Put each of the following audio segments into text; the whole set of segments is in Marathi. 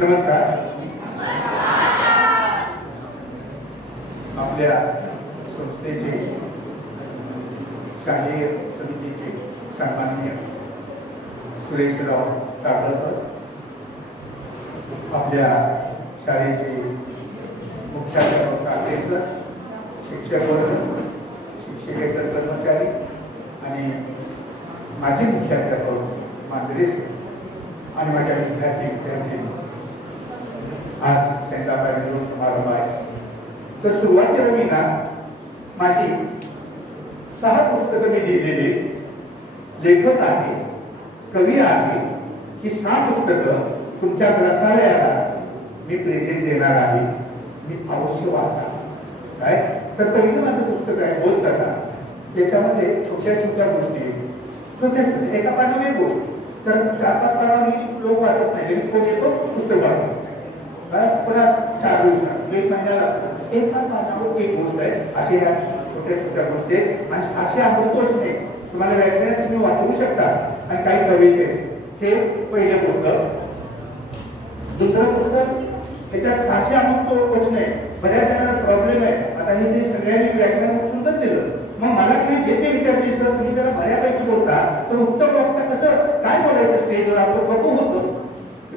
नमस्कार. आपल्या संस्थेचे शालेय समितीचे सन्माननीय सुरेशराव ताडळकर, आपल्या शाळेचे मुख्याध्यापक काकेसर, शिक्षक वर्ग, शिक्षकेतर कर्मचारी आणि माझे मुख्याध्यापक मांजरेसर आणि माझ्या विद्यार्थी आज संध्याकाळी समारंभ आहे. तर सुरुवातीला मी ना माझी 6 पुस्तकं मी लिहिलेले लेखक आहे, कवी आहे, ही 6 पुस्तकं तुमच्या ग्रंथालयाला मी प्रेझेंट देणार आहे. मी अवश्य वाचा. काय तर पहिलं माझं पुस्तक आहे बोधकथा. त्याच्यामध्ये छोट्या छोट्या गोष्टी, छोट्या छोट्या एका पानावर एक गोष्ट, तर 4-5 पानावर लोक वाचत नाही, कोण येतो पुस्तक वाचतो पुन्हा 4 दिवसात 1 महिन्याला एका पानावर एक गोष्ट आहे. असे ह्या छोट्या छोट्या गोष्टी आहेत आणि 600 अमृतकोश नाही. तुम्हाला व्याख्यानात तुम्ही वाचू शकता आणि काही कविते. हे पहिलं पुस्तक. दुसरं पुस्तक, त्याच्यात 600 अमृतकोश नाही. बऱ्याच जणांना प्रॉब्लेम आहे. आता हे जे सगळ्यांनी व्याख्यान सुंदर दिलं, मग मला काही जे ते विचारते सर तुम्ही जरा बऱ्यापैकी बोलता तर उत्तम वक्ता कसं काय बोलायचं स्टेजवर आपलं बघू होतं.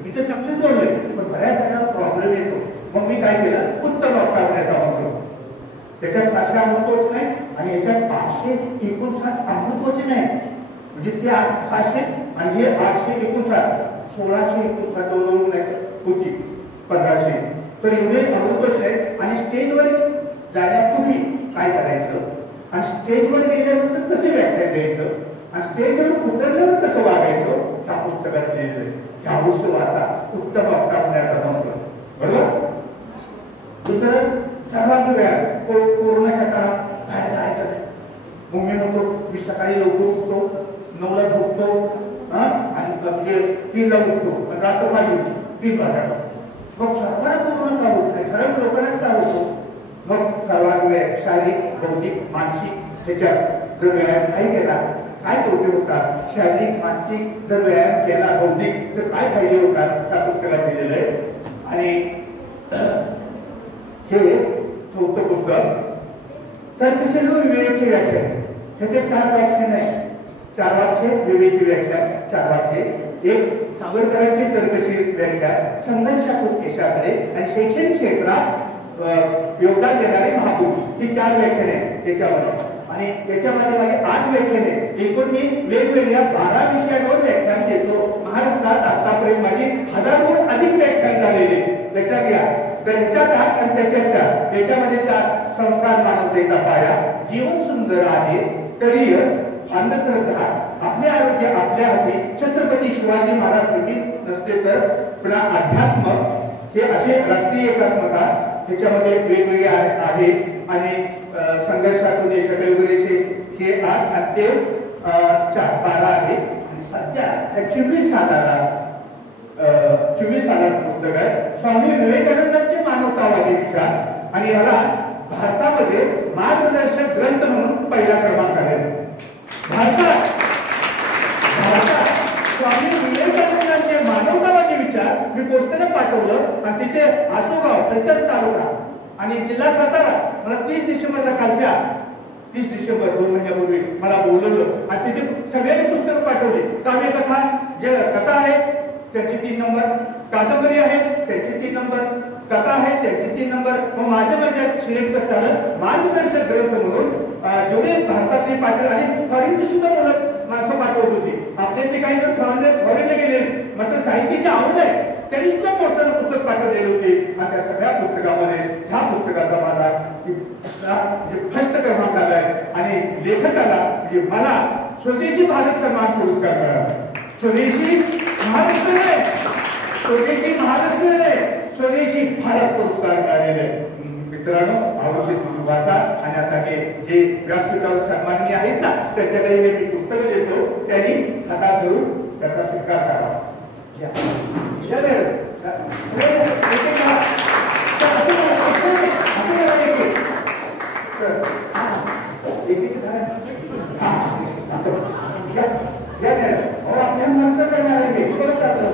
मी तर चांगलीच बोलले, पण बऱ्याच जणांना प्रॉब्लेम येतो. मग मी काय केलं, उत्तम वक्ता होण्याचा म्हणतो. त्याच्यात 600 अमृतकोश नाही आणि याच्यात 859 अमृतकोश नाही. म्हणजे ते 600 आणि हे 859, 1659 दोन होती 1500. तर एवढे अमृतकोश आहेत. आणि स्टेजवर जाण्यापूर्वी काय करायचं आणि स्टेजवर गेल्यानंतर कसे व्याख्यान द्यायचं आणि स्टेजवर उतरल्यावर कसं वागायचं ह्या पुस्तकात लिहिलेलं आहे. ह्या अवश्य वाचा. उत्तम वक्ता होण्याचा मंत्र. बरोबर. दुसरं, सर्वांग व्यायाम. कोरोनाच्या काळात बाहेर जायचं नाही. मग मी म्हणतो मी सकाळी लवकर उठतो, 9ला झोपतो आणि म्हणजे 3ला उठतो आणि रात्र माझी 3 वाजता. मग सर्वांना कोरोना का होत नाही, ठराविक लोकांनाच का होतो. मग सर्वांग व्यायाम शारीरिक, बौद्धिक, मानसिक ह्याच्यात जर व्यायाम नाही केला काय तोटे होतात. शारीरिक, मानसिक जर व्यायाम केला बौद्धिक तर काय फायदे होतात त्या पुस्तकात दिलेलं आहे. आणि हे 4थं पुस्तक तर्कशील विवेकी व्याख्यान. ह्याचे 4 व्याख्यान आहेत. 4 वाक्य विवेकी व्याख्यान, 4 वाक्य. एक सावरकरांचे तर्कशील व्याख्यान, संघर्षातून यशाकडे आणि शैक्षणिक क्षेत्रात योगदान देणारे महापुरुष. ही 4 व्याख्याने आहेत त्याच्यामध्ये. आणि त्याच्यामध्ये माझे 8 व्याख्याने. एकूण मी वेगवेगळ्या 12 विषयांवर व्याख्यान देतो. महाराष्ट्रात आतापर्यंत माझी 1000हून अधिक व्याख्यान झालेले. लक्षात घ्या. तर ह्याच्यात आणि त्याच्यामध्ये 4 संस्कार मानवतेचा पाया, जीवन सुंदर आहे, करिअर, अंधश्रद्धा, आपले आरोग्य आपल्या हाती, छत्रपती शिवाजी महाराज तुम्ही नसते तर, पुन्हा अध्यात्म, हे असे राष्ट्रीय एकात्मता ह्याच्यामध्ये वेगवेगळे आहे. आणि संघर्षातून यशाकडे वगैरे हे 8 आणि ते 12 आहे. आणि सध्या 24 सालाचं पुस्तक आहे स्वामी विवेकानंदांचे मानवतावादी विचार. आणि याला भारतामध्ये मार्गदर्शक ग्रंथ म्हणून पहिला क्रमांक आहे. भारतात स्वामी विवेकानंदांचे मानवतावादी विचार मी पोस्टने पाठवलं आणि तिथे आसोगाव, पैठण तालुका आणि जिल्हा सातारा मला 30 डिसेंबरला कालच्या 30 डिसेंबर 2 महिन्यापूर्वी मला बोलवलं आणि तिथे सगळ्यांनी पुस्तकं पाठवली. काव्यकथा जे कथा आहेत त्याची 3 नंबर, कादंबरी आहे त्याची 3 नंबर, कथा आहे त्याची 3 नंबर. मग माझ्या सिलेक्ट कसं झालं, मार्गदर्शक ग्रंथ म्हणून जेवढे भारतातले पाठवले आणि फॉरेनची सुद्धा माणसं पाठवत होती. आपल्यातले काही जर फॉरेनला गेले मात्र साहित्याची आवड आहे त्यांनी सुद्धा पोस्टानं पुस्तक पाठवलेली होती. आणि त्या सगळ्या पुस्तकामध्ये ह्या पुस्तकाचा माझा फर्स्ट क्रमांक आलाय. आणि लेखकाला म्हणजे मला स्वदेशी भारत सन्मान पुरस्कार मिळाला. स्वदेशी महाराष्ट्र नाही, स्वदेशी महाराष्ट्र नाही, स्वदेशी भारत पुरस्कार मिळालेले आहे. मित्रांनो अवश्य तुम्ही वाचा. आणि आता हे जे व्यासपीठावर सन्माननीय आहेत ना त्यांच्याकडे हे मी पुस्तकं देतो, त्यांनी हातात धरून त्याचा स्वीकार करावा. एक परत चाललं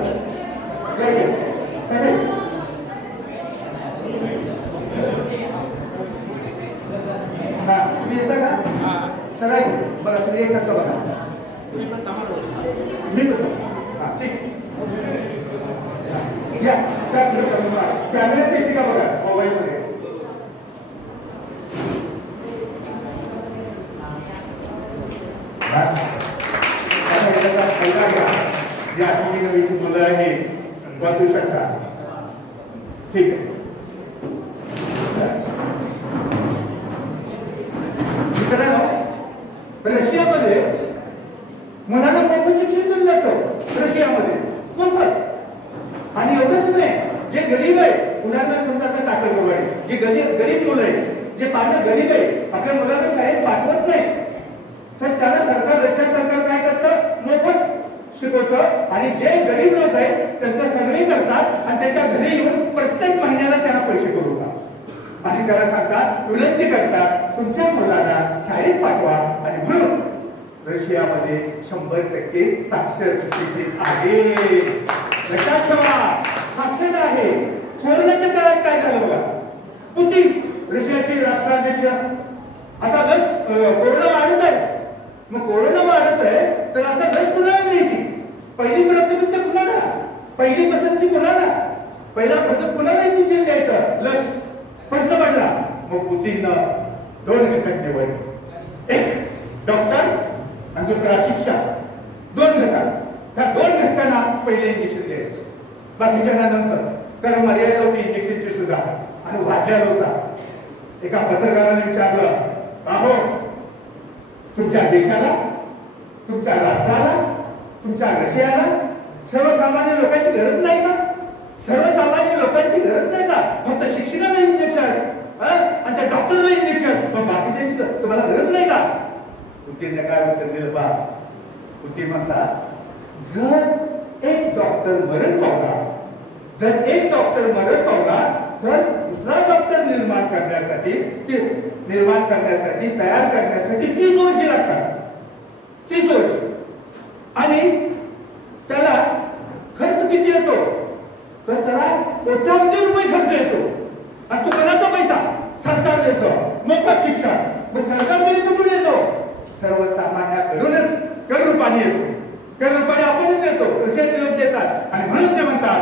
हा तुम्ही येता का सगळ्या बघा सगळे येतात का बघा मी हा ठीक या कॅमेऱ्यात येते का बघा मोबाईलमध्ये जी आठवणी मुलं आहेत वाचू शकता ठीक आहे मित्रांनो रशियामध्ये मुलांना मोफत शिक्षण दिलं जातं रशियामध्ये मोफत आणि एवढंच नाही जे गरीब आहे मुलांना समजा आता टाकलं आहे जे गरीब मुलं आहे जे पालक गरीब आहे आपल्या मुलांना शाळेत पाठवत नाही तर त्याला सरकार रशिया सरकार काय करतं मोफत शिकवतं आणि जे गरीब लोक आहेत त्यांचा सर्वे करतात आणि त्याच्या घरी येऊन प्रत्येक महिन्याला त्यांना पैसे पुरवतात आणि त्याला सांगतात विनंती करतात तुमच्या मुलाला शाळेत पाठवा आणि म्हणून रशियामध्ये 100% साक्षर सुशिक्षित आहे लक्षात ठेवा साक्षर आहे कोरोनाच्या काळात काय झालं बघा पुतिन रशियाचे राष्ट्राध्यक्ष आता लस कोरोना वाढत आहे मग कोरोना वाढत आहे तर आता लस कुणाला द्यायची पहिली प्राथमिकता कुणाला पहिली पसंती कुणाला पहिला पद्धत कुणाला इंजेक्शन द्यायचं लस प्रश्न पडला मग पुतिननं 2 घटक निवडले एक डॉक्टर आणि दुसरा शिक्षक 2 घटक त्या 2 घटकांना पहिले इंजेक्शन द्यायचं बाकीच्यांना नंतर कारण मर्यादा होती इंजेक्शनची सुद्धा आणि वाढलेला होता एका पत्रकाराने विचारलं अहो तुमच्या देशाला तुमच्या राज्याला तुमच्या रशियाला सर्वसामान्य लोकांची गरज नाही का सर्वसामान्य लोकांची गरज नाही का फक्त शिक्षकाला इंजेक्शन आणि त्या डॉक्टरला इंजेक्शन मग बाकीच्यांची तुम्हाला गरज नाही का पुतिनने काय उत्तर दिलं बा पुतिन म्हणतात जर एक डॉक्टर मरण पावला तर दुसरा डॉक्टर निर्माण करण्यासाठी तयार करण्यासाठी 30 वर्षे लागतात 30 वर्ष आणि त्याला खर्च किती येतो तर त्याला कोट्यावधी रुपये खर्च येतो आणि तो कोणाचा पैसा सरकार देतो मोफत शिक्षण मग सरकारकडे कुठून येतो सर्वसामान्याकडूनच कर रूपाने येतो कर रूपाने आपणच देतो रशियाचे लोक देतात आणि म्हणून ते म्हणतात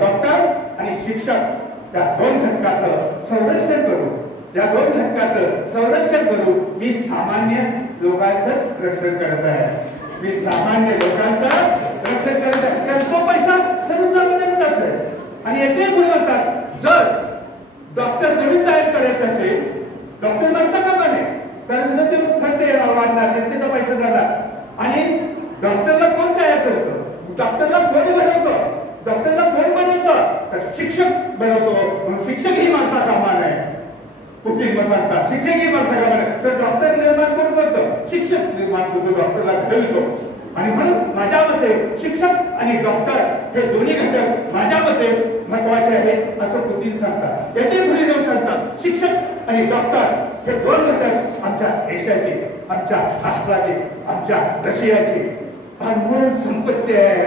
डॉक्टर आणि शिक्षक त्या 2 घटकाचं संरक्षण करू या 2 घटकाचं संरक्षण करू मी सामान्य लोकांचंच रक्षण करत आहे मी सामान्य लोकांचंच रक्षण करत आहे कारण तो पैसा सर्वसामान्यांचाच आहे आणि याचे पुढे म्हणतात जर डॉक्टर नवीन तयार करायचं असेल डॉक्टर म्हणता का म्हणे तर सगळं ते खर्च येणार वाढणार जनतेचा पैसा जाणार आणि डॉक्टरला कोण तयार करतं डॉक्टरला कोण बनवतं डॉक्टरला कोण बनवतं तर शिक्षक बनवतो म्हणून शिक्षक ही मारता कामा नये पुतिन मग सांगतात शिक्षक ही मारता कामा नये तर डॉक्टर निर्माण कोण करतो शिक्षक निर्माण करतो डॉक्टरला घडवतो आणि म्हणून माझ्या मते शिक्षक आणि डॉक्टर हे दोन्ही घटक माझ्या मते महत्वाचे आहेत असं पुतिन सांगतात याचे पुढे जाऊन सांगतात शिक्षक आणि डॉक्टर हे 2 घटक आमच्या देशाचे आमच्या राष्ट्राचे आमच्या रशियाचे अनमोल संपत्ती आहे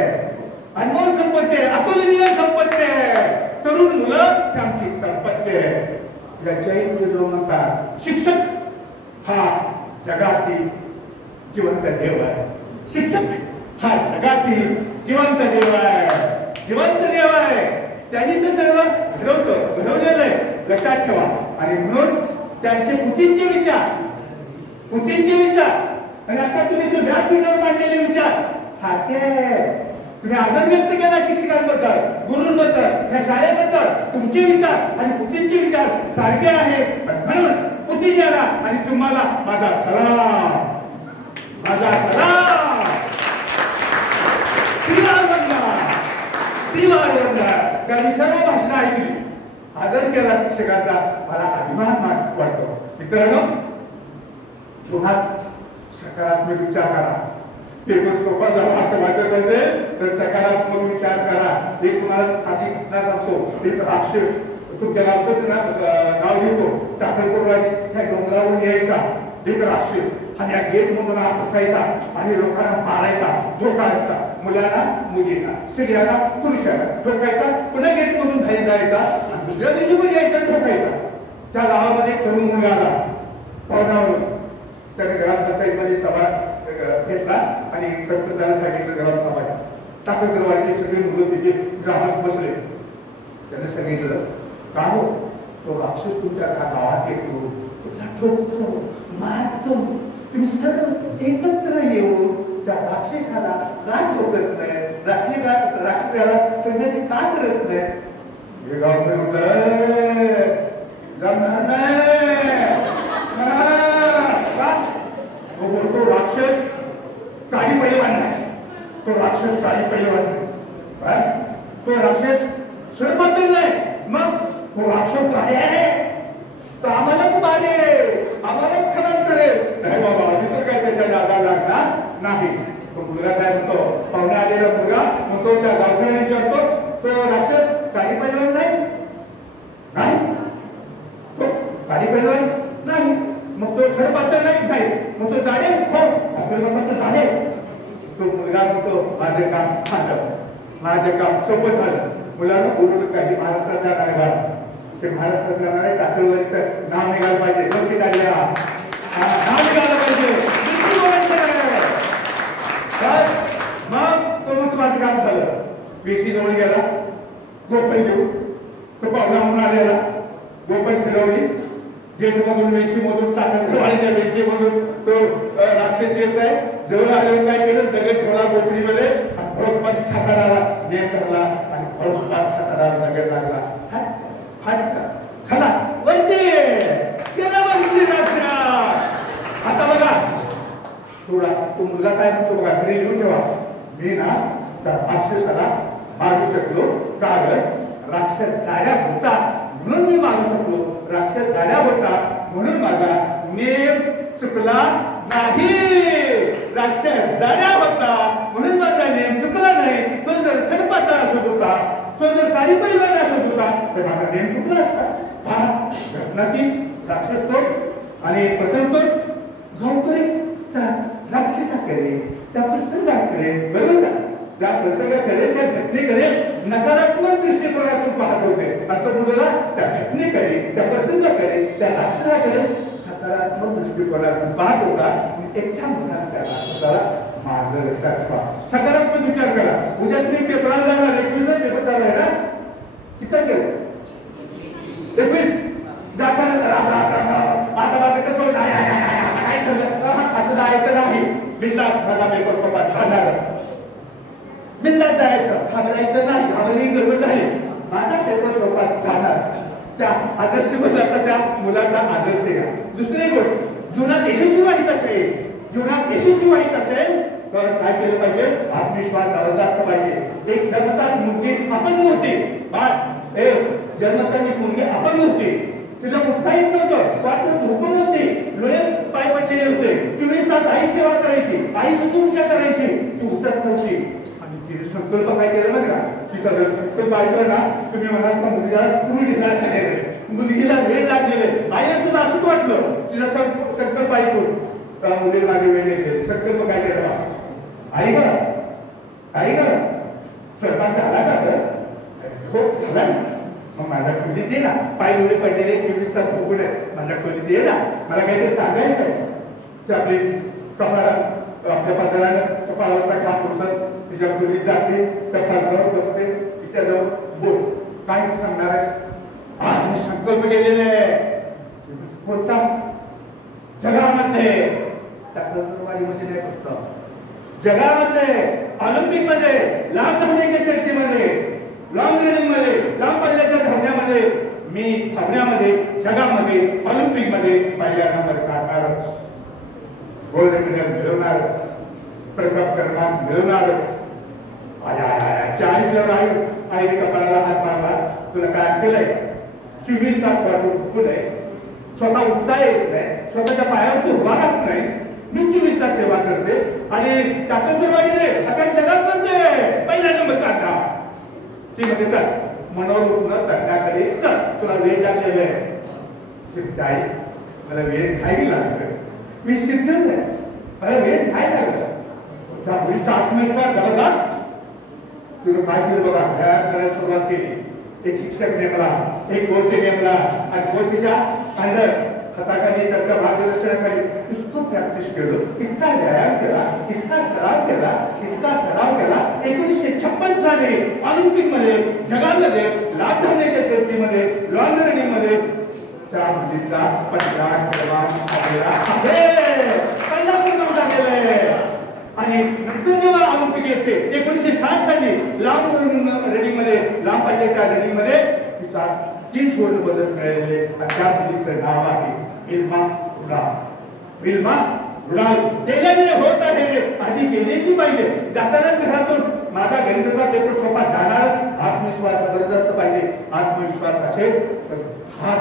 अनमोल संपत्ती आहे अतुलनीय संपत्ती आहे तरुण मुलं ही आमची संपत्ती आहे याच्याही पुढे जाऊन म्हणतात शिक्षक हा जगातील जिवंत देव आहे शिक्षक हा जगातील जिवंत देव आहे त्यांनी तर सर्व घडवलेलं आहे लक्षात ठेवा आणि म्हणून त्यांचे पुतिनचे विचार आणि आता तुम्ही जो व्यासपीठावर मांडलेले विचार सारखे तुम्ही आदर व्यक्त केला शिक्षकांबद्दल गुरूंबद्दल या शाळेबद्दल तुमचे विचार आणि पुतिनचे विचार सारखे आहेत म्हणून पुतिन याला आणि तुम्हाला माझा सलाम त्यांनी सर्व भाषणं ऐकली आदर केला शिक्षकांचा मला अभिमान वाटतो मित्रांनो जीवनात सकारात्मक विचार करा पेपर सोपा झाला असं वाटत असेल तर सकारात्मक विचार करा एक तुम्हाला साधी घटना सांगतो एक राक्षस तुमच्या गावचं नाव घेतो टाकळपूर त्या डोंगरावरून यायचा एक राक्षस आणि या गेट मधून घुसायचा आणि लोकांना मारायचा, ठोकायचा, मुलांना मुलींना, स्त्रियांना पुरुषांना ठोकायचा, पुन्हा गेट मधून बाहेर जायचा आणि दुसऱ्या दिवशी पण यायचा, ठोकायचा. त्या गावामध्ये एक तरुण मुलगा आला पाहुणावरून. त्याने ग्रामपंचायतीमध्ये सभा घेतला आणि सरपंचाला सांगितलं ग्रामसभा टाकरवाडीचे सगळे मुलं तिथे ग्रामस्थ बसले. त्याने सांगितलं का हो, तो राक्षस तुमच्या गावात येतो, तुला ठोकतो, मारतो, तुम्ही सर्व एकत्र येऊन त्या राक्षसाला का ठोकत नाही, राक्षसाला संघर्ष का करत नाही? हे गावकरी म्हटलं जमणार नाही. तो राक्षस काळी पैलवान नाही, तो राक्षस काळी पैलवान नाही, तो राक्षस सरबद्दल नाही, मग तो राक्षस काळे आहे, तो आम्हालाच मारेल, आम्हालाच खलास करेल. नाही बाबा, तिथं काय त्याच्या दादा लागणार नाही. तो मुलगा काय म्हणतो, पाहुणे आलेला मुलगा म्हणतो त्या गावकऱ्याने विचारतो, तो राक्षस काळी पैलवान नाही, तो काळी पैलवान नाही, मग तो सरबद्दल नाही, मग तो जाणे, हो आपल्याला तो जाणे. तो मुलगा म्हणतो माझे काम झालं, माझे काम सोपं झालं. मुलाला बोलू काही महाराष्ट्रात जाणार आहे, ते महाराष्ट्रात जाणार आहे, टाकळवाडीचं नाव निघालं पाहिजे, लक्षात आले नाव निघालं पाहिजे. मग तो म्हणतो माझं काम झालं. वेशी जवळ गेला, गोपन घेऊन तो पाहुणा म्हणून आलेला, गोपन फिरवली, गेट मधून वेशी मधून टाकळवाडीच्या वेशी मधून तो राक्षस येत आहे. जवळ आल्यावर काय केलं, दगड ठेवला गोपणीमध्ये, बरोबर साताराला नेम धरला आणि बरोबर साताराला दगड लागला, फाट खाला वरती गेला वरती राक्षस. आता बघा तो मुलगा काय म्हणतो बघा, घरी लिहून ठेवा, मी ना त्या राक्षसाला मारू शकलो का ग? राक्षस जाड्या होता म्हणून मी मारू शकलो, राक्षस जाड्या होता म्हणून माझा नेम चुकला नाही. राक्षस जाड्या होता म्हणून माझा नेम चुकला नाही. तो जर सडपाचा असत होता, तो जर काळी पैलवान असत होता तर माझा नेम चुकला असता. घटना ती राक्षस तो आणि प्रसंग तोच. गावकरी त्या राक्षसाकडे, त्या प्रसंगाकडे, बरोबर ना, त्या प्रसंगाकडे, त्या घटनेकडे नकारात्मक दृष्टिकोनातून पाहत होते. आता मुलाला त्या घटनेकडे, त्या प्रसंगाकडे, त्या राक्षसाकडे सकारात्मक दृष्टिकोनातून पाहत होता. एकट्या मुलाला त्या राक्षसाला मारलं. लक्षात ठेवा, सकारात्मक विचार करा. उद्या तुम्ही पेपराला जाणार, 21ला पेपर चालू आहे ना, किती केलं 21 जाताना राम राम राम राम, आता माझं कसं काय असं जायचं नाही. बिंदास माझा पेपर सोबत घालणार, बिंदास जायचं, घाबरायचं नाही. घाबरली गडबड झाली, माझा पेपर सोबत जाणार. त्या आदर्श मुलाचा, त्या मुलाचा आदर्श या. दुसरी गोष्ट, जीवनात यशस्वी व्हायचं असेल, जीवनात यशस्वी व्हायचं असेल तर काय केलं पाहिजे? आत्मविश्वास जबरदस्त पाहिजे. एक जन्मताच मुलगी अपंग होती, जन्मताची मुलगी अपंग होती, तिला उठता येत नव्हतं, वाटून झोपून होती, डोळे पाय पडलेले होते, 24 तास आई सेवा करायची, आई शुश्रूषा करायची, ती उठत नव्हती. आणि तिने संकल्प काय केला माहिती का? तिचा जर संकल्प ऐकला ना, तुम्ही म्हणाल का मुलगीला स्कूल ढिला झालेला, मुलगीला वेळ लागलेले. आईला सुद्धा असंच वाटलं तिचा संकल्प ऐकून, त्या मुलीला मागे वेळ घेतले. संकल्प काय केला? आई ग, आई ग, स्वयंपाक झाला का ग? हो झाला ना, मग माझ्या खोलीत ये ना, पाय डोळे पडलेले 24 तास झोपून आहे, माझ्या खोलीत ये ना, मला काहीतरी सांगायचं आहे. ते आपली कपाळात, आपल्या पात्रानं कपाळावरचा घाम पुसत तिच्या खोलीत जाते, त्या पात्रावर बसते, तिच्याजवळ बोल, काय सांगणार आहेस? आज मी संकल्प केलेले आहे. कोणता? जगामध्ये, त्या कळकरवाडीमध्ये नाही फक्त, जगामध्ये, ऑलिम्पिक मध्ये, लांब धावण्याच्या शर्यतीमध्ये, लॉंग रनिंग मध्ये, लांब पल्ल्याच्या धावण्यामध्ये, मी धावण्यामध्ये, जगामध्ये, ऑलिम्पिक मध्ये पहिला नंबर काढणारच, गोल्ड मेडल मिळवणारच, प्रताप क्रमांक मिळवणारच. त्या आईने कपाळाला हात मारला, तुला काय केलंय? 24 तास वाटून झोपून आहे, स्वतः उठता येत नाही, स्वतःच्या पायावर तू उभा राहत नाहीस, मी 24 तास सेवा करते आणि टाकळवाडीने आता जगात म्हणते पहिला नंबर काढला. ती म्हणजे चल मनोरुग्ण तज्ञाकडे चल, तुला वेळ लागलेला आहे. आई मला वेळ नाही लागलं, मी सिद्ध आहे. अरे वेळ काय लागलं, त्या मुलीचा आत्मविश्वास जबरदस्त. तुला काय केलं बघा, तयार करायला सुरुवात केली. एक शिक्षक नेमला, एक कोच नेमला आणि कोचच्या अंडर हाताखाली त्याच्या मार्गदर्शनाखाली इतकं प्रॅक्टिस केलं, इतका व्यायाम केला, इतका सराव केला, इतका सराव केला. 1956 साली ऑलिम्पिक मध्ये जगामध्ये लांब धावण्याच्या शर्यतीमध्ये लॉंग रनिंग मध्ये त्या मुलीचा 15 क्रमांक आलेला आहे. पहिला क्रमांक आलेला आहे. आणि नंतर जेव्हा ऑलिम्पिक येते 1960 साली लांब रनिंग मध्ये, लांब पल्ल्याच्या रनिंग मध्ये तिचा 3 सुवर्ण पदक मिळालेले आणि त्या मुलीचं नाव आहे विल्मा रुडाल. विल्मा रुडाल. केल्याने होत आहे, आधी केलीच पाहिजे. जातानाच घरातून माझा गणिताचा पेपर सोपा जाणारच. आत्मविश्वास जबरदस्त पाहिजे. आत्मविश्वास असेल तर फार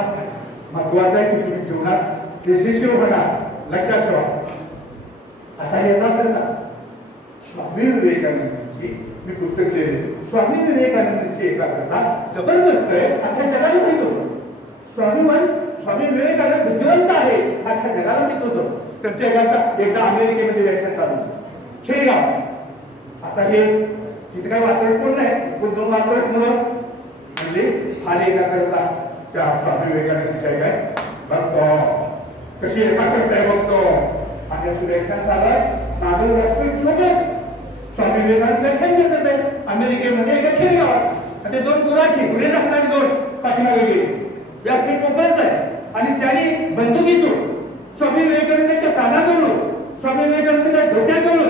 महत्वाचा आहे की तुम्ही जीवनात यशस्वी होणार. लक्षात ठेवा. आता येतात करता स्वामी विवेकानंदांची मी पुस्तक लिहिले. स्वामी विवेकानंदांची एकाग्रता जबरदस्त आहे, अख्ख्या जगाला माहित होतं. स्वामी विवेकानंद बुद्धिवंत आहे, अख्ख्या जगाला माहित होतं. त्यांच्या एकदा अमेरिकेमध्ये व्याख्यान चालू खेडेगाव. आता हे तिथे काही वात्रट कोण नाही, पण 2 वात्रट मुलं म्हणजे फार एकाग्रता त्या स्वामी विवेकानंदाची आहे. काय बघतो कशी एकाग्रता आहे बघतो. आपल्या व्याख्यान झालं मागील व्यासपीठ नव्हतंच. स्वामी विवेकानंद व्याख्यान देत होते अमेरिकेमध्ये एका खेडेगावात. ते 2 गुरे राखणारी 2 पाठीमागे गेले. व्यासपीठ मोकळच आहे आणि त्यांनी बंदुकीतून स्वामी विवेकानंदांच्या कानाजवळ, स्वामी विवेकानंदांच्या डोक्याजवळ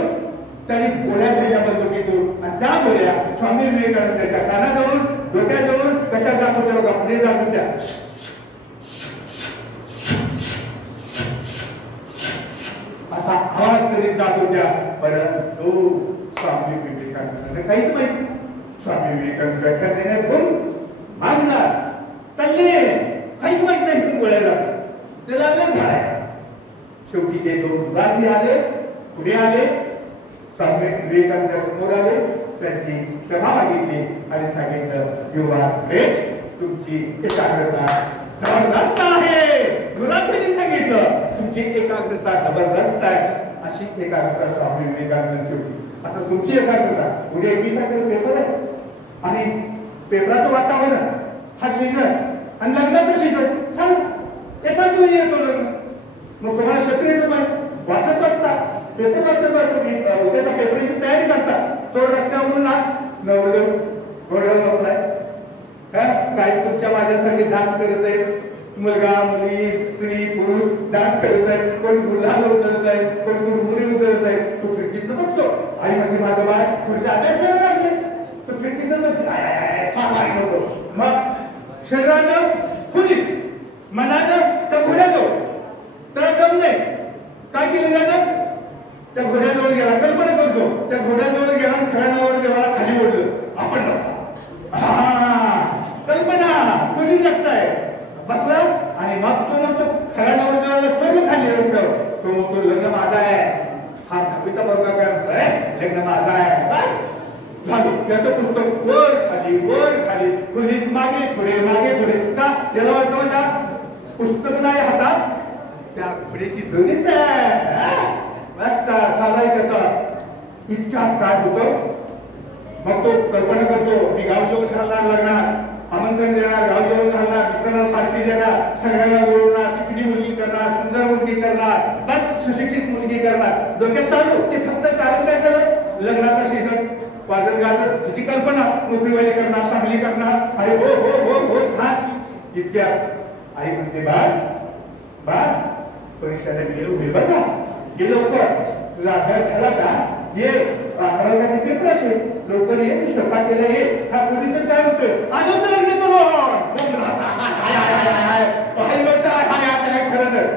त्यांनी गोळ्या झाल्या बंदुकीतून. आणि त्या गोळ्या स्वामी विवेकानंदांच्या कानाजवळ, डोक्याजवळ कशा जात होत्या बघा, पुढे जात होत्या. असा आवाज करीत जात होत्या. परंतु स्वामी विवेकानंदांना काहीच माहित. स्वामी विवेकानंद व्याख्यान देण्यात गुण मागणार तल्ले, काहीच माहित नाही. इथून गोळ्याला ते लागले झाडाय. शेवटी ते 2 मुलांनी आले, पुढे आले, स्वामी विवेकानंदांच्या समोर आले, त्यांची क्षमा मागितली आणि सांगितलं यू आर ग्रेट, तुमची एकाग्रता जबरदस्त आहे. गुरुजींनी सांगितलं तुमची एकाग्रता जबरदस्त आहे. अशी एकाग्रता स्वामी विवेकानंदांची होती. आता तुमची एकाग्रता, उद्या 21 तारखेला पेपर आहे आणि पेपराचं वातावरण, हा सीझन आणि लग्नाचं सीझन सांग एकाच वेळी येतो लग्न. मग तुम्हाला शक्य येतो माहिती, वाचत बसता, पेपर वाचत बसता, उद्याच्या पेपरची तयारी करता. तो रस्त्यावरून नवरदेव घोड्यावर बसलाय, काय तुमच्या माझ्यासारखे डान्स करत आहे. मुलगा मुली स्त्री पुरुष डान्स करत आहे, कोण गुलाल उतरत आहे, कोण गुरगुरी उतरत आहे. तो खिडकीतनं बघतो, आई मध्ये माझं बाळ पुढचे अभ्यास करायला लागले. तो खिडकीतनं बघतो. मग शरीरानं खुली, मनानं त्या घोड्याजवळ, त्याला दम नाही. काय केलं जातं, त्या घोड्याजवळ गेला, कल्पना करतो त्या घोड्याजवळ गेला, खऱ्याजवळ देवाला खाली ओढलं, आपण बसला. कल्पना खुली जगताय बसला. आणि मग तो म्हणतो खऱ्या नवरदेवाला सोडलं खाली रस्त्यावर. तो म्हणतो लग्न माझा आहे. हा 10वीचा वर्ग काय म्हणतोय, लग्न माझा आहे. झालं त्याचं पुस्तक वर खाली खोलीत मागे पुढे का त्याला वाटतं माझ्या पुस्तक नाही हातात, त्या घोड्याची दोन्हीच आहे. रस्ता चालाय त्याचा. इतका काय होतं. मग तो कल्पना करतो मी गाव जेवण घालणार, लग्नात आमंत्रण देणार, गाव जेवण घालणार, मित्रांना पार्टी देणार, सगळ्यांना बोलवणार, चिकनी मुलगी करणार, सुंदर मुलगी करणार, पण सुशिक्षित मुलगी करणार. डोक्यात चालू. ते फक्त कारण काय झालं, लग्नाचा सीझन वाजत गाजत तिची कल्पना नोकरीवाली करणार, चांगली करणार. अरे हो हो हो हो छान. इतक्यात आई म्हणते बाळ परीक्षेला गेलो होईल बघा, गेलो लवकर, तुझा अभ्यास झाला का, ये 11वीचा पेपर असेल, लवकर ये, तू स्वयंपाक केला ये. हा कोणी तर काय होतोय, आलो तर लग्न करू. खरं तर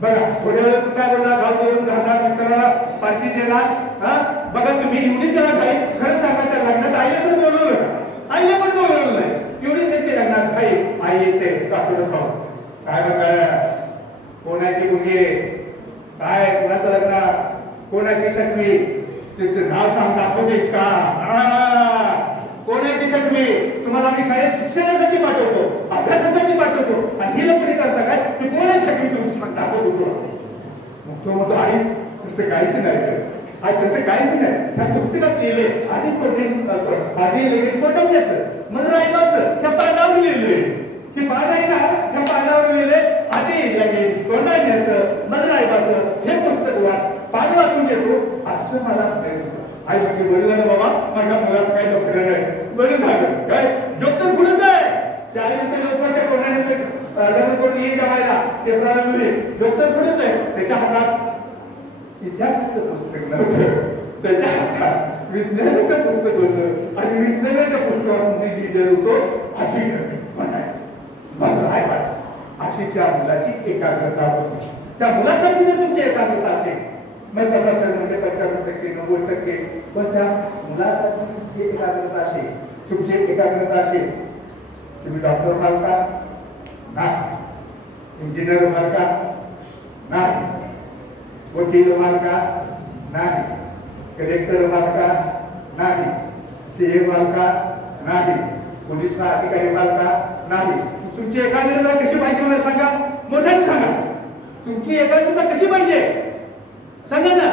बघा थोड्या वेळात काय बोलला, गाव जेवण घालणार, मित्राला पार्टी देणार. बघा तुम्ही एवढी त्याला घाई. खरं सांगा त्या लग्नात आईला तर बोलवलं का, आईला पण बोलवलं नाही. एवढी त्याची लग्नात घाई. आई येते असं खाऊ, काय बघा कोण आहे ती मुलगी, काय कुणाचं लग्न, कोण आहे ती सटवी, तिचं नाव सांग दाखवतेस का, कोण आहे ती सटवी, तुम्हाला आम्ही शाळेत शिक्षणासाठी पाठवतो, अभ्यासासाठी पाठवतो आणि ही लपडी करता काय, ती कोण आहे सटवी तुम्ही दाखवतो. तो म्हणतो आई तसं काहीच नाही, आज तसं काहीच नाही. त्या पुस्तकात लिहिले आधी पोटवण्याचं मग रायबाचं त्या पानावर लिहिलंय. की पान आहे ना त्या पानावर लिहिले आधी लगेच कोंडाण्याचं मग रायबाचं. हे पुस्तक पान वाचून घेतो असं मला म्हणायचं. आई म्हणजे बरं झालं बाबा, माझ्या मुलाचं काही लक्षण नाही, बरं झालं. काय जोक तर पुढेच आहे. त्या आईने त्या लोकांच्या कोंडाण्याचं लग्न करून ये जेवायला ते प्रारंभी जोक तर पुढेच आहे. त्याच्या हातात इतिहासाचं पुस्तक नव्हतं, त्याच्या हातात विज्ञानाचं पुस्तक होतं. आणि विज्ञानाच्या पुस्तकात लिहिलेलं होतं अभिनय म्हणाय मग रायबाच. अशी त्या मुलाची एकाग्रता होती. त्या मुलासाठी जर तुमची एकाग्रता असेल मग म्हणजे 95%, 90%, पण त्या मुलासाठी तुमची एकाग्रता असेल, तुमची एकाग्रता असेल, तुम्ही डॉक्टर व्हाल का? नाही. इंजिनियर व्हाल का? नाही. वकील व्हाल का? नाही. कलेक्टर व्हाल का? नाही. सीए व्हाल का? नाही. पोलीस अधिकारी व्हाल का? नाही. तुमची एकाग्रता कशी पाहिजे मला सांगा, मोठ्याने सांगा. तुमची एकाग्रता कशी पाहिजे सांगा ना.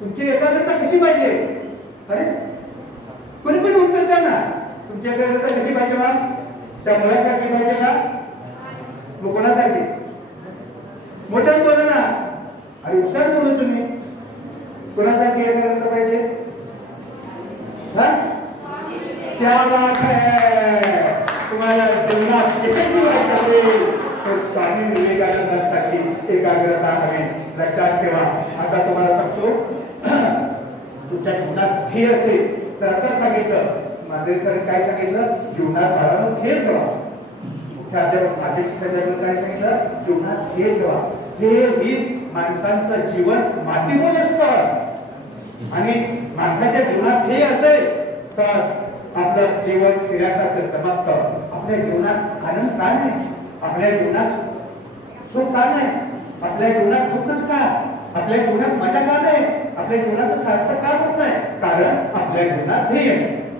तुमची एकाग्रता कशी पाहिजे? अरे कोणी पण उत्तर द्या ना. तुमची एकाग्रता कशी पाहिजे? मग त्या मुलासारखी पाहिजे का? मग कोणासारखी? मोठ्याने बोला ना. अरे हुशार बोलू तुम्ही. कोणासारखी एकाग्रता पाहिजे? क्या बात है. तुम्हाला जीवनात यशस्वी व्हायचं असेल तर स्वामी विवेकानंदांसारखी एकाग्रता हवी. लक्षात ठेवा. आता तुम्हाला सांगतो, तुमच्या जीवनात ध्येय असेल तर आता सांगितलं मांजरे सरांनी काय सांगितलं, जीवनात बाळांनो ध्येय ठेवा. मुख्य अध्यापक माझे मुख्य अध्यापक काय सांगितलं, जीवनात ध्येय ठेवा. ध्येय ही माणसांचं जीवन मातीमोल असतं. आणि माणसाच्या जीवनात ध्येय असेल तर आपलं जीवन फिरासारखं चमकतं. आपल्या जीवनात आनंद का नाही? आपल्या जीवनात सुख का नाही? आपल्या जीवनात दुःखच का? आपल्या जीवनात मजा का नाही? आपल्या जीवनाचं सार्थक का होत नाही? कारण आपल्या जीवनात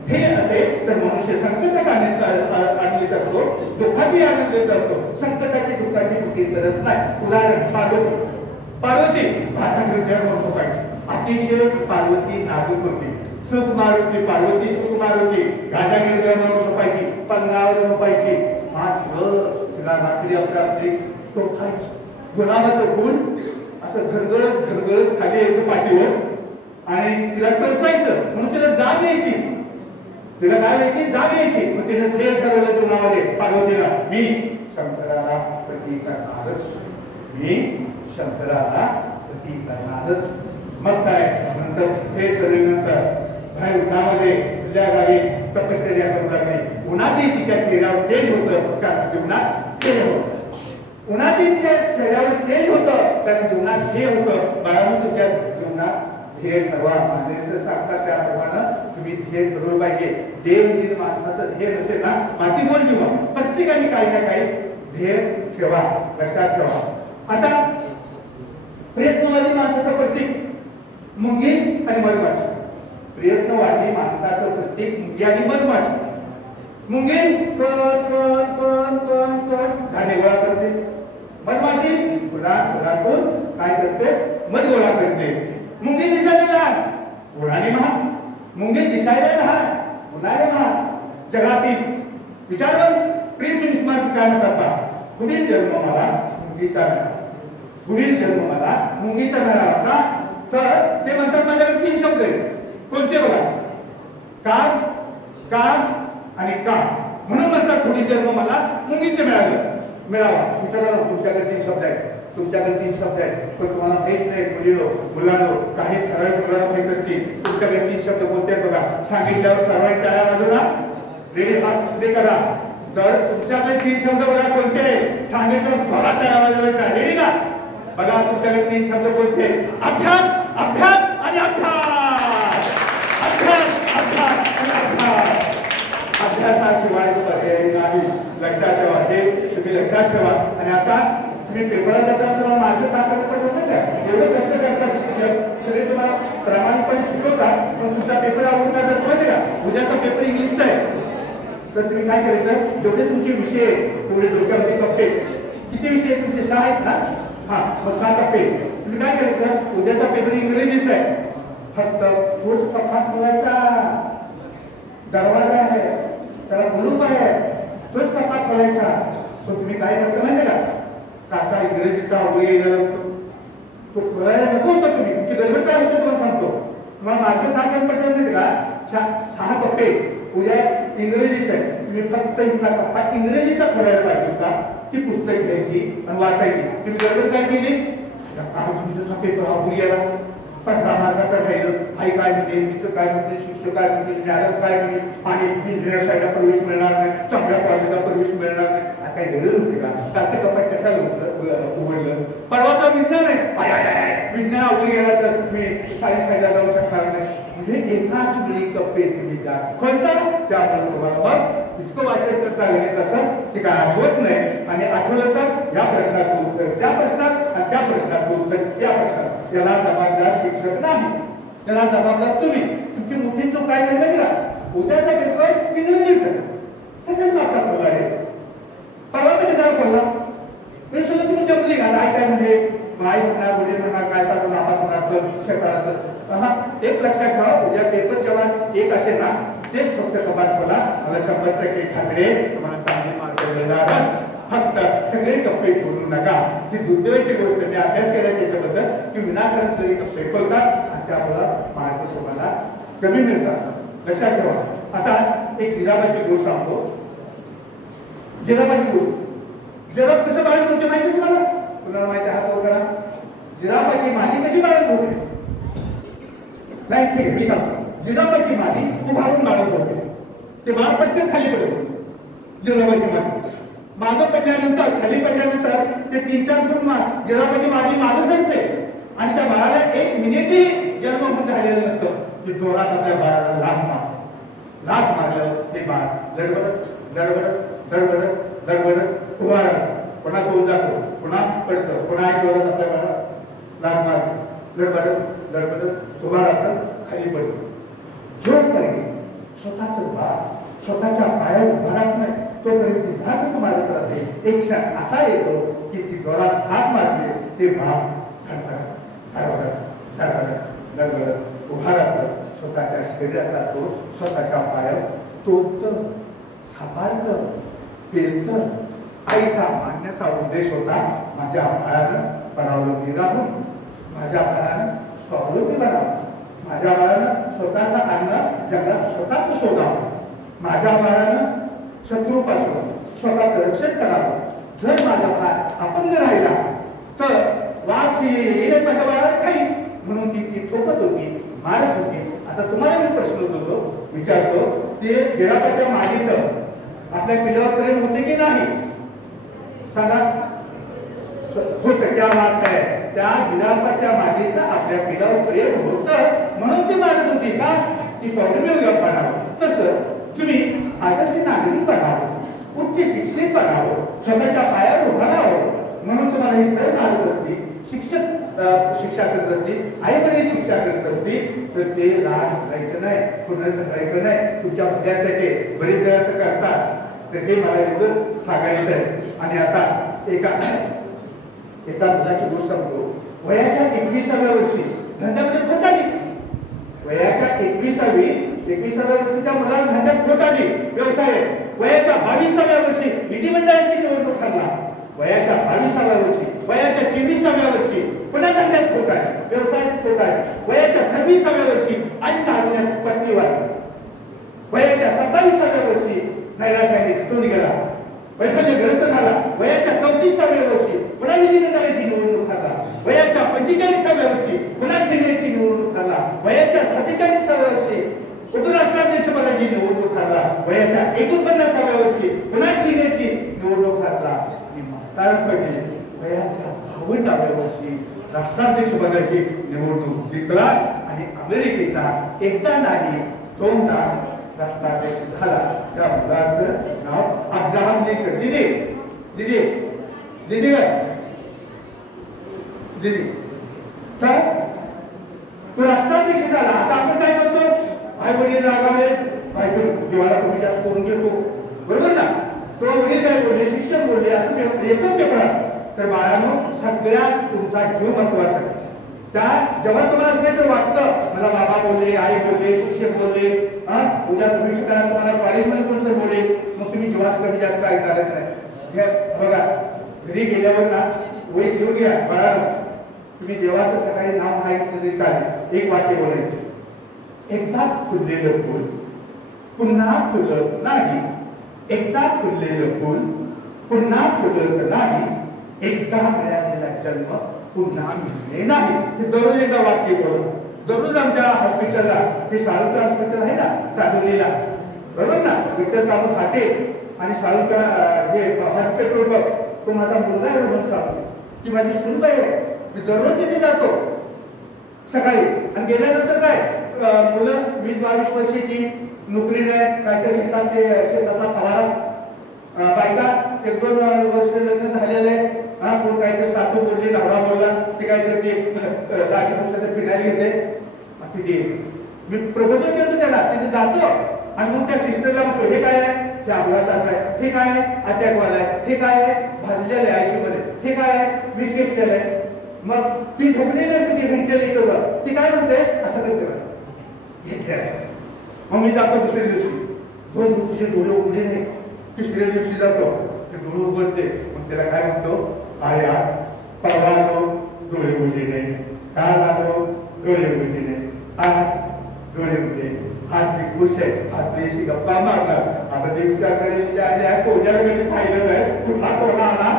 ध्येय असेल तर मनुष्य संकटात आनंदित असतो, दुःखातही आनंदित असतो. संकटाची दुःखाची कुठे करत नाही. उदाहरण पार्वती भाता सोपायची. अतिशय पार्वती नाजूक होती. सुख मारुती पार्वती सुख मारुती गाजा गिरजावर झोपायची, पलंगावर झोपायची. तिला रात्री आपली टोचायची. गुलाबाचं फूल असं घरगळत खाली यायचं पाठीवर आणि तिला टोचायचं म्हणून तिला जाग यायची. तिला काय व्हायची? जाग यायची. मग तिने ध्येय ठरवलं जीवनामध्ये पार्वतीला, मी शंकराला प्रती करणारच, मी शंकराला प्रती करणारच. मग काय नंतर हे ठरवल्यानंतर बाहेर उन्हामध्ये खुल्या गावी तपश्चर्या करू लागली. उन्हातही तिच्या चेहऱ्यावर तेज होतं कारण जीवनात ध्येय होतं. उन्हातही तिच्या चेहऱ्यावर तेज होतं कारण जीवनात ध्येय होतं. बाळांनो तुमच्या जीवनात ध्येय ठरवा. मांजरे सांगतात त्याप्रमाणे तुम्ही ध्येय ठरवलं पाहिजे. देवहीन माणसाचं ध्येय नसेल ना मातीमोल जीवन. प्रत्येकाने काही ना काही ध्येय ठेवा. लक्षात ठेवा. आता प्रयत्नवादी माणसाचं प्रतीक मुंगी आणि मधमाशी. प्रयत्नवादी माणसाचं प्रतीक मुंगी आणि मधमाशी. मुंगी धान्य गोळा करते. मधमाशी फुलातून काय करते? मध गोळा करते. मुंगी दिसायला लहान, गुणाने महान. मुंगी दिसायला लहान, गुणाने महान. जगातील विचारवंत प्रिन्स स्मार्ट काय म्हणतात, पुढील जन्म मला मुंगीचा मिळाला. पुढील जन्म मला मुंगीचा मिळाला का? तर ते म्हणतात माझ्याकडे 3 शब्द आहेत. कोणते बघा? काम, काम आणि काम. म्हणून म्हणतात पुढील जन्म मला मुंगीचे मिळावा. मित्रांनो तुमच्याकडे 3 शब्द आहेत. तुमच्याकडे 3 शब्द आहेत पण तुम्हाला माहित नाही. मुलांनो काही ठराविक मुलांना माहित असतील. तुमच्याकडे 3 शब्द कोणते आहेत बघा. सांगितल्यावर सर्वांनी टाळ्या वाजवला. रेडी हात पुढे करा. जर तुमच्याकडे 3 शब्द बघा कोणते आहेत. सांगितल्यावर जोरात टाळ्या वाजवायचा. रेडी का? बघा तुमच्याकडे 3 शब्द कोणते? अभ्यास, अभ्यास आणि अभ्यास. अभ्यास, अभ्यास आणि अभ्यास. अभ्यासाशिवाय पर्याय नाही. लक्षात ठेवा. हे तुम्ही लक्षात ठेवा. आणि आता तुम्ही पेपरला जाताना तुम्हाला माझं ताकद पडत नाही का? एवढं कष्ट करतात शिक्षक, सगळे तुम्हाला प्रामाणिकपणे शिकवतात पण तुमचा पेपर आवडता जातो माहिती का? उद्याचा पेपर इंग्लिशचा आहे तर तुम्ही काय करायचं? जेवढे तुमचे विषय तेवढे डोक्यामध्ये कप्पे. किती विषय तुमचे? 6 आहेत ना? हा, मग 6 टप्पे. तुम्ही काय करायचं, उद्याचा पेपर इंग्रजीचा आहे, फक्त तोच कप्पा खोलायचा, दरवाजा आहे त्याला कुलूप आहे, तोच कप्पा खोलायचा. पण तुम्ही काय करता माहिती का, काचा इंग्रजीचा अवघड येणार असतो, तो खोलायला नको होता. तुम्ही तुमची गडबड काय होतो तुम्हाला सांगतो. तुम्हाला मार्ग का काय पडलं माहिती का, 6 कप्पे उद्या इंग्रजीचं आहे, तुम्ही फक्त इथला कप्पा इंग्रजीचा खोलायला पाहिजे होता. ती पुस्तक घ्यायची आणि वाचायची. तुम्ही गडबड काय केली, तुमचा पेपर अवघड गेला, 15 मार्काचा राहिलं, आई काय म्हणते, मित्र काय म्हणते, शिक्षक काय म्हणते, मॅडम काय म्हणते, आणि इंजिनियर साईडला प्रवेश मिळणार नाही, चांगल्या कॉलेजला प्रवेश मिळणार नाही. काय गरज होती का, त्याचं कपाट कशाला उघडलं. परवाचा विज्ञान आहे, विज्ञान अवघड गेला तर मी सायन्स साईडला जाऊ शकणार नाही. म्हणजे एकाच वेळी कप्पे तुम्ही जास्त खोलता, त्यामुळे तुम्हाला मग इतकं वाचन करता गणिताचं ते काय आठवत नाही. आणि आठवलं तर या प्रश्नाचं उत्तर त्या प्रश्नात आणि त्या प्रश्नाचं उत्तर या प्रश्नात. याला जबाबदार शिक्षक नाही, त्याला जबाबदार तुम्ही. तुमची मोठी चूक काय झाली माहिती का, उद्याचा पेपर इंग्रजीचा कशाला मागचा खोलला आहे, परवाचा कशाला खोलला, हे सगळं तुम्ही जपली का. आई काय म्हणजे आई म्हणणार, वडील म्हणणार, काय तर नापास होणार, शिक्षकाचं. एक लक्षात ठेवा, उद्या पेपर जेव्हा एक असेल ना, तेच फक्त कपाट खोला. मला 100% खात्री आहे तुम्हाला चांगले मार्क मिळणारच. फक्त सगळे कप्पे खोलू नका. ही दुर्दैवाची गोष्ट, मी अभ्यास केला त्याच्याबद्दल की विनाकारण सगळे कप्पे खोलतात आणि त्यामुळे मार्क तुम्हाला कमी मिळतात. लक्षात ठेवा. आता एक जिराबाची गोष्ट सांगतो. जिराबाची गोष्ट, जिराब कसं बाळगत होते माहिती तुम्हाला, कुणाला माहिती, हात वर करा. जिराबाची मादी कशी बाळगत होते, नाही ठीक आहे मी सांगतो. जिराबाची मादी उभारून बाळगत होते, ते बाळ पटकन खाली पडले. जिराबाची मादी मागं पडल्यानंतर, खाली पडल्यानंतर ते 3-4 फूट जिराबाची मादी मागं सरते आणि त्या बाळाला 1 मिनिटही जन्म होऊन झालेलं नसतं की जोरात आपल्या बाळाला लाथ मारल्यावर ते बाळ लडबडत लडबडत लडबडत लडबडत उभा राहतं. पुन्हा तो जातो, पुन्हा पडतं, पुन्हा जोरात आपल्या बाळाला लाथ मारतो, लडबडत लडबडत उभा राहतं, खाली पडतो. जोपर्यंत स्वतःचं बाळ स्वतःच्या पायावर उभा राहत नाही तोपर्यंत ती धाकच मारत राहते. एक क्षण असा येतो की ती जोरात हात मारते, ते बाळ धडधडत धडधडत धडधडत लडबडत उभा राहतं. स्वतःच्या शरीराचा तो स्वतःच्या पायावर तोडतं, सांभाळतं, पेलतं. आईचा मानण्याचा उद्देश होता, माझ्या बाळानं परावलंबी राहून, माझ्या बाळानं स्वावलंबी बनावं, माझ्या बाळानं स्वतःचं अन्न जगात स्वतःच शोधावं, माझ्या बाळानं शत्रूपासून स्वतःचं रक्षण करावं. जर माझा बाळ अपंग राहिला तर वाघ येईल माझ्या बाळाला खाईल म्हणून ती ठोकत होती, मारत होती. आता तुम्हाला मी प्रश्न विचारतो, ते जिराफाच्या मादीचं आपल्या पिल्लावर प्रेम होते की नाही सांगा. होतं, त्या बात आहे, त्या जिराफाच्या मादीचं आपल्या पिल्लावर प्रेम होतं म्हणून ती मारत होती का, ती स्वावलंबी बनावं. तसं तुम्ही आदर्श नागरिक बनावं, उच्च शिक्षित बनावं, स्वतःच्या पायावर उभा राहावं म्हणून तुम्हाला ही सर मारत असते. शिक्षक शिक्षा करत असते, आई वडील शिक्षा करत असते, तर ते राग धरायचं नाही, पुन्हा धरायचं नाही. तुमच्या भल्यासाठी बरेच वेळा असं करतात, तर हे मला एवढं सांगायचं आहे. आणि आता एका मुलाची गोष्ट सांगतो. वयाच्या 21व्या वर्षी धंद्यामध्ये खोट आली. वयाच्या 21व्या वर्षी त्या मुलाला धंद्यात खोट आली, व्यवसाय. वयाच्या 22व्या वर्षी विधिमंडळाची निवडणूक झाला. वयाच्या 22व्या वर्षी, वयाच्या 23व्या वर्षी पुन्हा धंद्यात खोट आहे, व्यवसायात खोट आहे. वयाच्या 26व्या वर्षी आणि तारुण्यात पत्नीवर. वयाच्या 27व्या वर्षी नैराश्याने चिचून गेला, वैफल्यग्रस्त झाला. वयाच्या 34व्या वर्षी पुन्हा विधिमंडळाची निवडणूक झाला. वयाच्या 45व्या वर्षी पुन्हा सेनेची निवडणूक झाला. वयाच्या 47व्या वर्षी उपराष्ट्राध्यक्ष पदाची निवडणूक झाला. वयाच्या 49व्या वर्षी पुन्हा सेनेची निवडणूक झाला. आणि म्हातारपणे वयाच्या 52व्या वर्षी राष्ट्राध्यक्ष पदाची निवडणूक जिंकला आणि अमेरिकेचा एकदा नाही 2दा राष्ट्राध्यक्ष झाला. त्या मुलाचं नाव अब्राहम लिंकन. दिदी तर तो राष्ट्राध्यक्ष झाला. आता आपण काय करतो, आई वडील रागावले, बायको जीवाला कमी जास्त करून घेतो, बरोबर ना. तो वडील काय बोलले, शिक्षक बोलले, असं येतो पेपरात. तर बाळांनो, सगळ्यात तुमचा जीव महत्वाचा. त्या जेव्हा तुम्हाला असं काहीतरी वाटतं, मला बाबा बोलले, आई बोलले, शिक्षक बोलले, उद्या भविष्य काळात तुम्हाला कॉलेजमध्ये कोणतं बोलले, मग तुम्ही जेव्हाच कमी जास्त ऐकणारच नाही. हे बघा, घरी गेल्यावर ना वही घेऊन घ्या. बाळांनो, तुम्ही देवाचं सकाळी नाव मागितलं तरी चालेल. एक वाक्य बोलायचं, एकदा फुललेलं फुल पुन्हा फुलत नाही. एकदा फुललेलं फुल पुन्हा फुलत नाही. एकदा मिळालेला जन्म पुन्हा मिळणे नाही. हे दररोज एकदा वाक्य बोल. दररोज आमच्या हॉस्पिटलला, हे साळुंका हॉस्पिटल आहे ना चांदोलीला, बरोबर ना, विठ्ठल कामू खाते आणि साळुंका जे हॉट पेट्रोल बघ, तो माझा मुलगा आहे म्हणून सांगतो की माझी सुनबाई आहे. मी दररोज तिथे जातो सकाळी. आणि गेल्यानंतर काय, मुलं 20-22 वर्षाची, नोकरी नाही, काहीतरी घेतात ते शेताचा फवारा. बायका 1-2 वर्ष लग्न झालेले, कोण काहीतरी सासू बोलली, नवरा बोलला, ते काहीतरी ते दागी पुस्तकात फिरायला घेते. तिथे मी प्रबोधन देतो त्याला, तिथे जातो आणि मग त्या सिस्टरला म्हणतो, हे काय आहे, हे अपघाताचं आहे, हे काय आहे, अटॅकवाला आहे, हे काय आहे, भाजलेलं आहे आयसीयूमध्ये, हे काय आहे, विष घेतलेलं आहे. मग ती झोपलेली असते, ती व्हेंटिलेटरवर, ती काय म्हणते, असं करते घेतलेलं आहे. मग मी जातो दुसऱ्या दिवशी, 2 दिवशी डोळे उघडले नाही. तिसऱ्या दिवशी जातो, ते डोळे उघडते. मग त्याला काय म्हणतो, आया परवा आलो डोळे उघडले नाही, काल आलो डोळे उघडले नाही, आज डोळे उघडले, आज मी खुश आहे, आज तुझ्याशी गप्पा मारणार. आता ते विचार करेल, कोण्याला कधी पाहिलं नाही, कुठला कोणा आला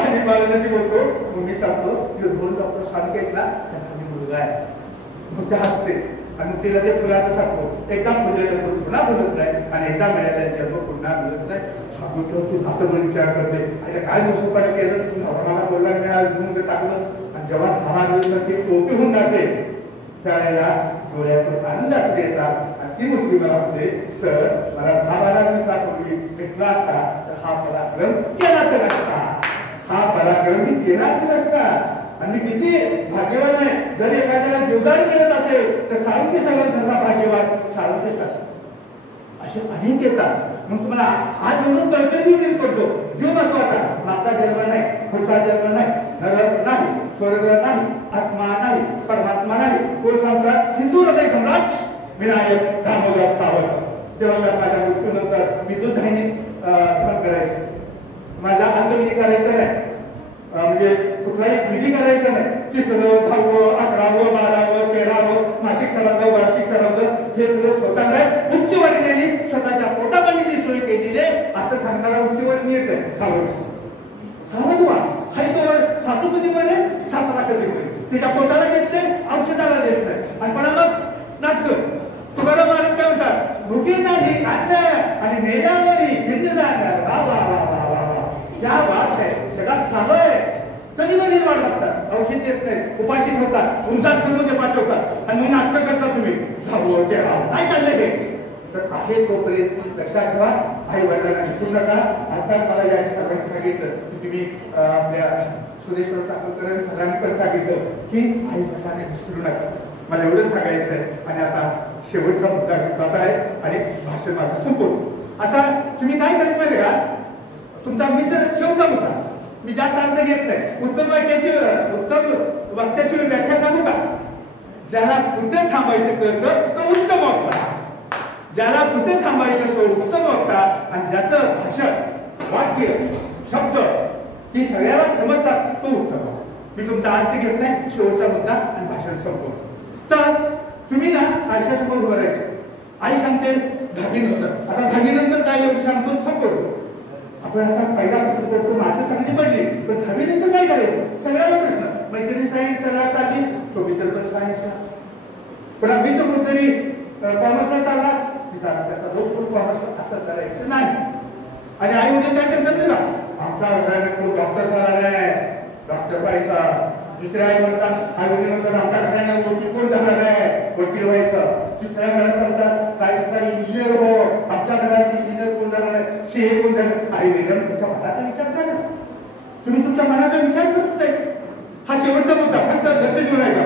आणि मला नशी बोलतो. मग मी सांगतो, दोन डॉक्टर सांगितलं ना, त्यांचा मी मुलगा आहे. मग ते हसते आणि तिला ते फुलाचं सांगतो, एकदा फुललेलं फुल पुन्हा फुलत नाही आणि एकदा मिळालेला जन्म पुन्हा मिळत नाही. सांगितलं तू आता पण विचार करते, आता काय मूर्खपणे केलं, तू नवरा बोलला नाही, घेऊन टाकलं. आणि जेव्हा 10 दिवसात ती टोपी होऊन जाते, त्यावेळेला डोळ्यातून आनंद असते येतात. आणि ती मुलगी मला म्हणते, सर मला 10-12 दिवसापूर्वी भेटला असता तर हा पराक्रम केलाच नसता, हा पराक्रम मी केलाच नसता. आणि किती भाग्यवान आहे, जर एखाद्याला जीवदान मिळत असेल तर साळुंके सरांसारखा भाग्यवान साळुंके सर. असे अनेक येतात. मग तुम्हाला हा जीवन कळतो, जीवन करतो. जीव महत्वाचा, मागचा जन्म नाही, पुढचा जन्म नाही, नरक नाही, स्वर्ग नाही, आत्मा नाही, परमात्मा नाही. कोण सांगतात, हिंदू हृदय सम्राट विनायक दामोदर सावंत. तेव्हा माझ्या मृत्यूनंतर मी दुधाने धन करायचं, मला अंत्यविधी करायचं नाही, म्हणजे कुठलाही विधी करायचा नाही. 3रं, 10वं, 11वं, 12वं, 13वं, मासिक सराव, वार्षिक सराव, हे सगळं स्वतःला उच्चवर्णीयांनी स्वतःच्या पोटापाण्याची सोय केलेली आहे असं सांगणारा उच्चवर्णीयच आहे सावंत. सावंत व्हा, हायतोवर सासू कधी म्हणे, सासरा कधी म्हणे, तिच्या पोटाला देत नाही, औषधाला देत नाही. आणि पण मग नाटक तुकाराम महाराज काय म्हणतात, भुके नाही अन्न आणि मेल्यावरी भिन्न जाणार. वा वा वा वा वा, क्या बात आहे. जगात चालू आहे, कधी मरी वाढ लागतात, औषध देत नाही, उपाशी ठेवतात, वृद्धाश्रममध्ये पाठवतात आणि मग नाटकं करता तुम्ही. धावो ते राव, काय चाललंय हे. तर आहे तोपर्यंत लक्षात ठेवा, आई वडिलांना विसरू नका. आता मला या सगळ्यांनी सांगितलं की तुम्ही आपल्या सुरेश्वर कासलकर सगळ्यांनी पण सांगितलं की आई वडिलांना विसरू नका. मला एवढंच सांगायचं आहे. आणि आता शेवटचा मुद्दा घेतला आहे आणि भाषण माझं संपवतो. आता तुम्ही काय करायचं माहिती का, तुमचा मी जर शेवटचा मुद्दा, मी जास्त अर्थ घेत नाही, उत्तम वक्त्याची व्याख्या सांगू का. ज्याला कुठे थांबायचं कळतं तो उत्तम वक्ता, ज्याला कुठे थांबायचं तो उत्तम वक्ता, आणि ज्याचं भाषण, वाक्य, शब्द ही सगळ्याला समजतात तो उत्तम. मी तुमचा अर्थ घेत नाही, शेवटचा मुद्दा आणि भाषण संपवतो. तर तुम्ही ना आरशासमोर उभं राहायचं. आई सांगते 10वी नंतर, आता 10वी नंतर काय सांगतो संपवतो. आपण आता पहिला प्रश्न करतो, मार्क चांगली पडली, पण 10वी नंतर काय करायचं, सगळ्याला प्रश्न. मैत्रिणी सायन्स सगळ्या चालली, तो मित्र पण सायन्सला, पण मी तर कुठतरी कॉमर्सला चालला, तिचा त्याचा दोस्त कॉमर्स, असं करायचं नाही. आणि आई वडील काय सांगतात तुला, आमच्या घराने तो डॉक्टर झाला नाही, डॉक्टर व्हायचा. दुसऱ्या आई म्हणतात, आई वडील म्हणतात आमच्या घराने वकील कोण झाला नाही, वकील व्हायचं. तिसऱ्या घरात सांगतात, काय सांगतात इंजिनियर हो, आमच्या घरात इंजिनियर कोण झाला नाही, सीए कोण झालं. आई वडील त्याच्या मनाचा विचार करा, तुम्ही तुमच्या मनाचा विचार करत नाही. हा शेवटचा मुद्दा, फक्त लक्ष देऊ नका.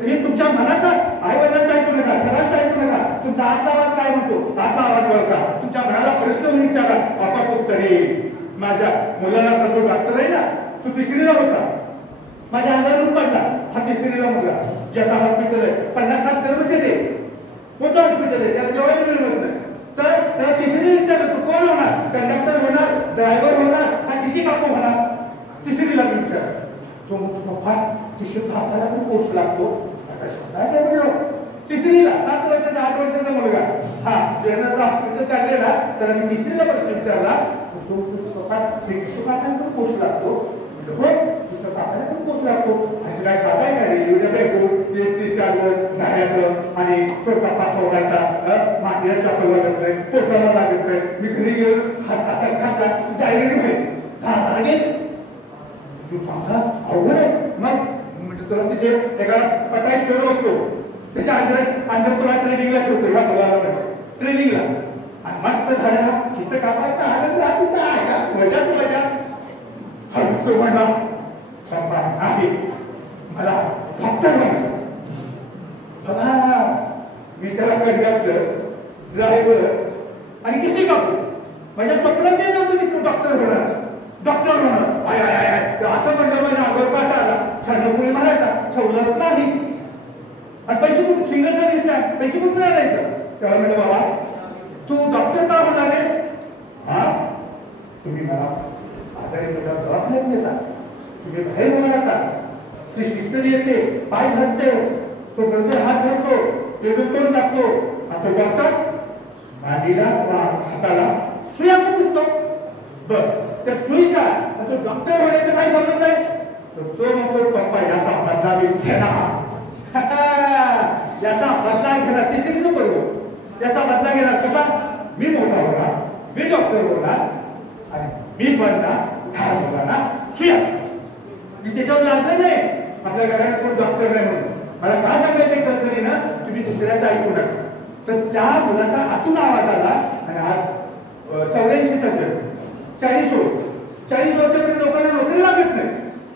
हे तुमच्या मनाचा, आई वडिलांचा ऐकू नका, सगळ्यांचा ऐकू नका. तुमचा आजचा आवाज काय म्हणतो, आजचा आवाज ओळखा. तुमच्या मनाला प्रश्न विचारा, आपाप उत्तर येईल. माझ्या मुलाला जो डॉक्टर आहे ना, तो 3रीला होता, माझ्या अंगावरून पडला, हा तिसरीला मुलगा ज्याचा हॉस्पिटल आहे 50-60 कर्मचारी आहे कोणतं हॉस्पिटल आहे त्याला जेवायला मिळत नाही तर त्याला तिसरी विचारलं तू कोण होणार कंडक्टर होणार ड्रायव्हर होणार का टीसी काकू होणार तिसरीला मी विचार तो म्हणतो पप्पा टीसी काकाला पण कोर्स लागतो काय म्हणलो तिसरीला 7 वर्षाचा 8 वर्षाचा मुलगा हा जनरल हॉस्पिटल काढले ना तर मी तिसरीला प्रश्न विचारला तो पप्पा टीसी काकाला पण कोर्स लागतो म्हणजे हो पुस्तक आपल्याला पण कोर्स लागतो आणि काय साधा आहे का रे एवढ्या बॅगो 30 काढलं झाडाचं आणि छोटा पाचवडायचा मातीला चाकू लागत नाही पोटाला लागत नाही मी घरी गेलो हात असा घातला डायरेक्ट होईल तू चांगला अवघड आहे मग म्हणजे तुला तिथे एका पटाईत चोर बघतो त्याच्या अंदर तुला ट्रेनिंगला ठेवतो ह्या मुलाला ट्रेनिंगला आणि मस्त झालं ना किस्सा कापायचा आनंद रात्रीचा आहे का मजाच मजा हलतो म्हणा आहे मला डॉक्टर व्हायचं बघा मी त्याला कंडक्टर ड्रायव्हर आणि किसी कापू माझ्या स्वप्नात ते नव्हतं की तू डॉक्टर होणार आय आय आय असं म्हणलं माझ्या अंगावर काटा आला छानपुरी म्हणायचा सवलत नाही आणि पैसे खूप सिंगल सर्व्हिस नाही पैसे कुठून आणायचं तेव्हा म्हणलं बाबा तू डॉक्टर का होणार आहे हा तुम्ही मला आजारी मुला दवाखान्यात नेता तुम्ही बाहेर उभा राहता ती सिस्टर येते पाय घालते तो ब्रदर हात धरतो ते तोंड टाकतो आता डॉक्टर मांडीला हाताला सुया पुसतो बर त्या सुईचा तो डॉक्टर होण्याचा काय संबंध आहे तो म्हणतो पप्पा याचा बदला मी घेणार याचा बदला घेणार तिसरीच करू याचा बदला घेणार कसा मी मोठा होणार मी डॉक्टर होणार आणि मी बनणार लहान मुलांना सुया मी त्याच्यावर लागलं नाही आपल्या घरात कोण डॉक्टर नाही म्हणून मला का सांगायचं कळतरी ना तुम्ही दुसऱ्याचं ऐकू नका तर त्या मुलाचा आतून आवाज आला आणि आज 84चा जन्म 40 वर्षापर्यंत लोकांना नोकरी लागत नाही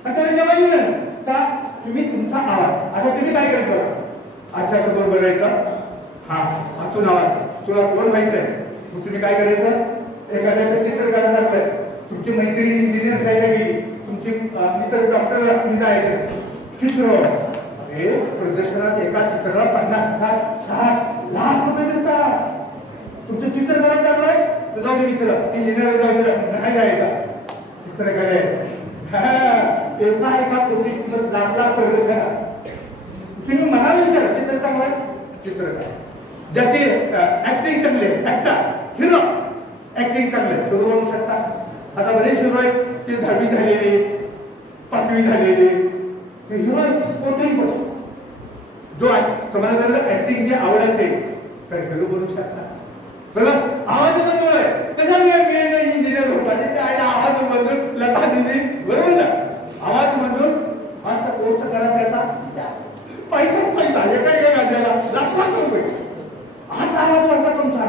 आणि त्याला जेव्हा येईल का तुम्ही तुमचा आवाज आता तुम्ही काय करायचं आशा समोर बघायचं हा आतून आवाज तुला कोण व्हायचंय मग तुम्ही काय करायचं एखाद्याचं चित्र काढायला लागलंय तुमची मैत्रिणी इंजिनियर व्हायला गेली तुमची मित्र डॉक्टरला तुम्ही जायचं चित्र अरे प्रदर्शनात एका चित्राला 50,000-60 लाख रुपये मिळतात तुमचं चित्र करायला लागलंय तर जाऊ दे मित्र इंजिनियर जाऊ दे नाही जायचा चित्र करायचं एका प्रोफेशनल लाख प्रदर्शनात तुम्ही मनाला विचारा चित्र चांगलं चित्र काय ज्याची ऍक्टिंग चांगली ऍक्टर हिरो ऍक्टिंग चांगले तो बनवू शकता आता बरेच हिरो आहेत ते 10वी झालेले 5वी झालेले ते हिरो कोणतेही बसू जो तुम्हाला जर ऍक्टिंगची आवड असेल तर हिरो बनवू शकता बरोबर आवाज बदलू आहे कशाला मी इंजिनियर होता आवाज बदलून लता दिली बरोबर ना आवाज बदलून मस्त कोर्स करा त्याचा पैसा एका राज्याला लाख रुपये हाच आवाज म्हणता तुमचा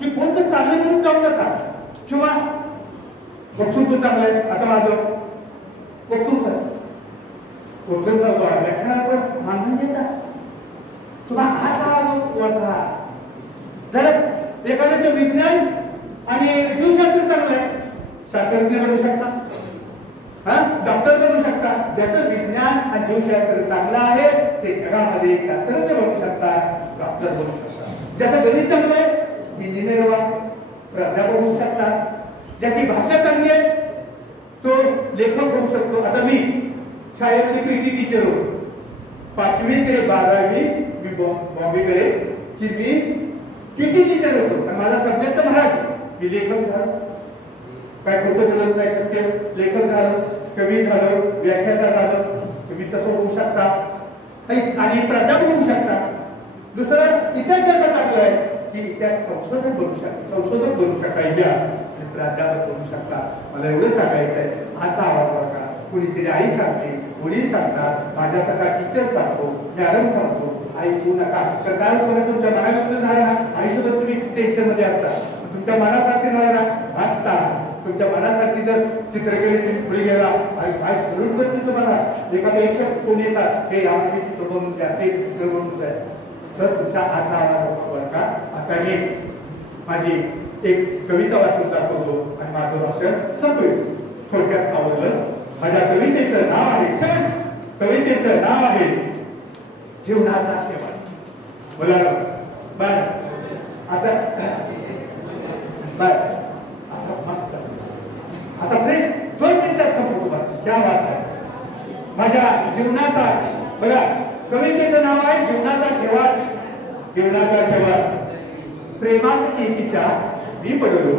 की कोणतं चाललंय म्हणून जाऊ नका किंवा वक्तृत्व चांगलंय आता माझं वक्तृत्व व्याख्यानावर मानधन देतात तुम्हाला हाच आवाज ओळखा जर एखाद्याचं विज्ञान आणि जीवशास्त्र चांगलं आहे शास्त्रज्ञ बनू शकता हा डॉक्टर बनू शकता ज्याचं विज्ञान आणि जीवशास्त्र चांगलं आहे ते जगामध्ये शास्त्रज्ञ बनू शकता डॉक्टर बनू शकता ज्याचं गणित चांगलं आहे इंजिनियर व्हा प्राध्यापक होऊ शकता ज्याची भाषा चांगली आहे तो लेखक होऊ शकतो आता मी शाळेमध्ये पीटी टीचर होतो 5वी ते 12वी मी बॉम्बेकडे की मी पीटी टीचर होतो आणि माझा सब्जेक्ट मराठी मी लेखक झालो काय खोटं बोलत नाही शक्य लेखक झालो कवी झालो व्याख्याता झालो तुम्ही तसं होऊ शकता आणि प्राध्यापक होऊ शकता दुसरं इतिहास ज्याचा चांगलं आहे की इतिहास संशोधक बनू शकता इतिहास आणि प्राध्यापक बनू शकता मला एवढं सांगायचं आहे आता आवाज बघा कुणीतरी आई सांगते वडील सांगतात माझ्यासारखा टीचर सांगतो मॅडम सांगतो ऐकू नका तर काय होतं तुमच्या मनाविरुद्ध झालं ना आयुष्यभर तुम्ही टेन्शन मध्ये असता तुमच्या मनासारखे झालं ना हसता तुमच्या मनासारखी जर चित्रकले तुम्ही पुढे गेला आणि काय सोडून करते तुम्हाला एका प्रेक्षक कोण येतात हे यामध्ये चित्र बनवून द्या ते चित्र बनवून द्या सर तुमच्या आतला आवाज का आता मी माझी एक कविता वाचून दाखवतो आणि माझं भाषण संपवेल थोडक्यात आवडलं माझ्या कवितेचं नाव आहे कवितेचं नाव आहे जीवनाचा शेवट. बोला बर आता बर आता मस्त आता फ्रेश 2 मिनिटात संपतो बस. क्या बात आहे. माझ्या जीवनाचा बघा कवितेचं नाव आहे जीवनाचा शेवट. जीवनाचा शेवट. प्रेमात एकीच्या मी पडलो.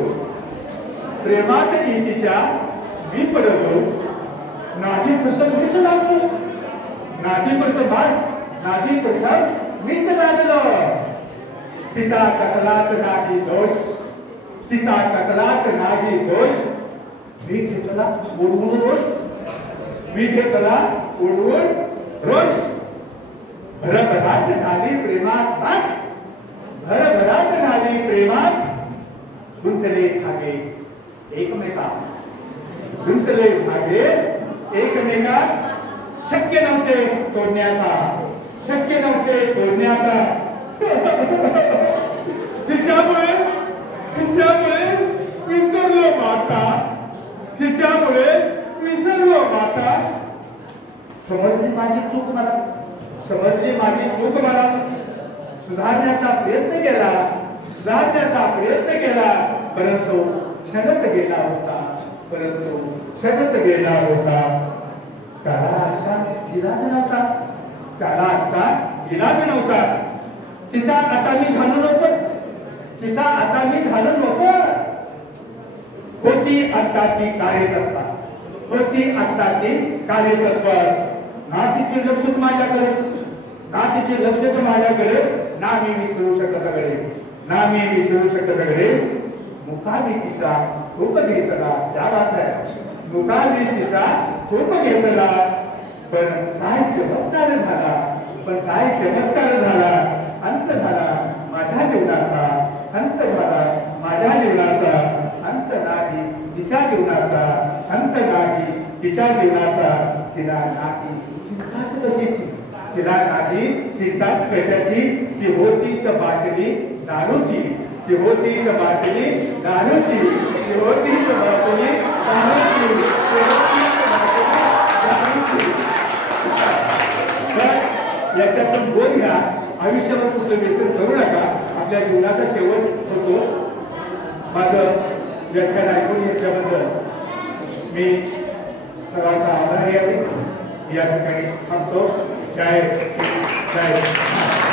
प्रेमात एकीच्या मी पडलो. नादी प्रथम मीच लागलो. नादी प्रथम मीच लागलो. तिचा कसलाच नाही दोष. तिचा कसलाच नाही दोष. मी घेतला उडवून रोष. मी घेतला उडवून रोष. भरभराट झाली प्रेमात नाच. भरभराट झाली प्रेमात. गुंतले धागे एकमेकात. गुंतले धागे एकमेकात. शक्य नव्हते तोडण्याचा. शक्य नव्हते तोडण्याचा. तिच्यामुळे विसरलो माता. तिच्यामुळे विसरलो माता. समजली माझी चूक मला. समजली माझी चूक मला. सुधारण्याचा प्रयत्न केला. सुधारण्याचा प्रयत्न केला. परंतु क्षणच गेला होता. परंतु क्षणच गेला होता. त्याला आता इलाज नव्हता. त्याला आता इलाज नव्हता. तिचा आता मी झालो नव्हतं. तिचा आता मी झालो नव्हतं. होती आता ती कार्यकर्ता. होती आता ती कार्यकर्ता. ना तिचे लक्षच माझ्याकडे. ना तिचे लक्षच माझ्याकडे. ना मी विसरू शकत कडे. ना मी विसरू शकत कडे. मुखामी तिचा खूप घेतला. त्या बात आहे. मुखामी तिचा खूप घेतला. पण काय चमत्कार झाला. पण काय चमत्कार झाला. अंत झाला माझ्या जीवनाचा. अंत झाला माझ्या जीवनाचा. अंत नाही तिच्या जीवनाचा. अंत नाही तिच्या जीवनाचा. तिला नाही चिंताच कशाची. तिला नाही चिंताच कशाची. ती होतीच बाटली दारूची. ती होतीच बाटली दारूची. ती होतीच बाटली दारूची. याच्यातून बोध घ्या. आयुष्यावर कुठलं व्यसन करू नका. आपल्या जीवनाचा शेवट होतो. माझं व्याख्यान ऐकून घेतल्याबद्दल मी सर्वांचा आभारी आहे. या ठिकाणी थांबतो. जय जय.